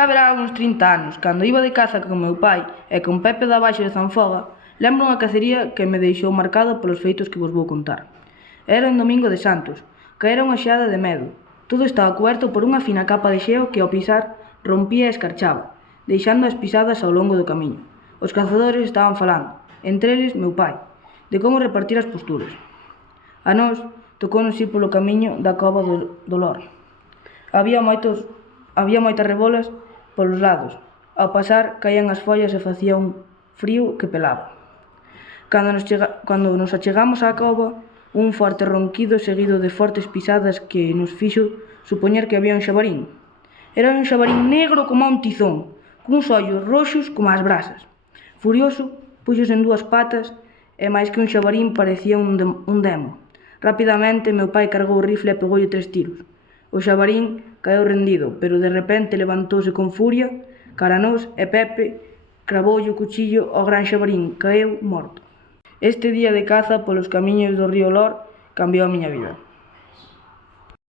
Haberá uns 30 anos, cando iba de caza con meu pai e con Pepe de abaixo de Zanfoga, lembro unha cacería que me deixou marcado polos feitos que vos vou contar. Era un domingo de Santos, caera unha xeada de medo. Todo estaba cuberto por unha fina capa de xeo que ao pisar rompía e escarchaba, deixando as pisadas ao longo do camiño. Os cazadores estaban falando, entre eles meu pai, de como repartir as posturas. A nós tocounos ir polo camiño da cova do Lor. Había moitas rebolas polos lados. Ao pasar caían as follas e facía un frío que pelaba. Cando nos achegamos á cova, un forte ronquido seguido de fortes pisadas que nos fixo supoñer que había un xabarín. Era un xabarín negro como un tizón, cuns ollos roxos como as brasas. Furioso, púxose en dúas patas e máis que un xabarín parecía un demo. Rapidamente meu pai cargou o rifle e pegoulle 3 tiros. O xabarín caeu rendido, pero de repente levantouse con furia cara a nós e Pepe cravoulle o cuchillo ao gran xabarín, caeu morto. Este día de caza polos camiños do río Lor cambiou a miña vida.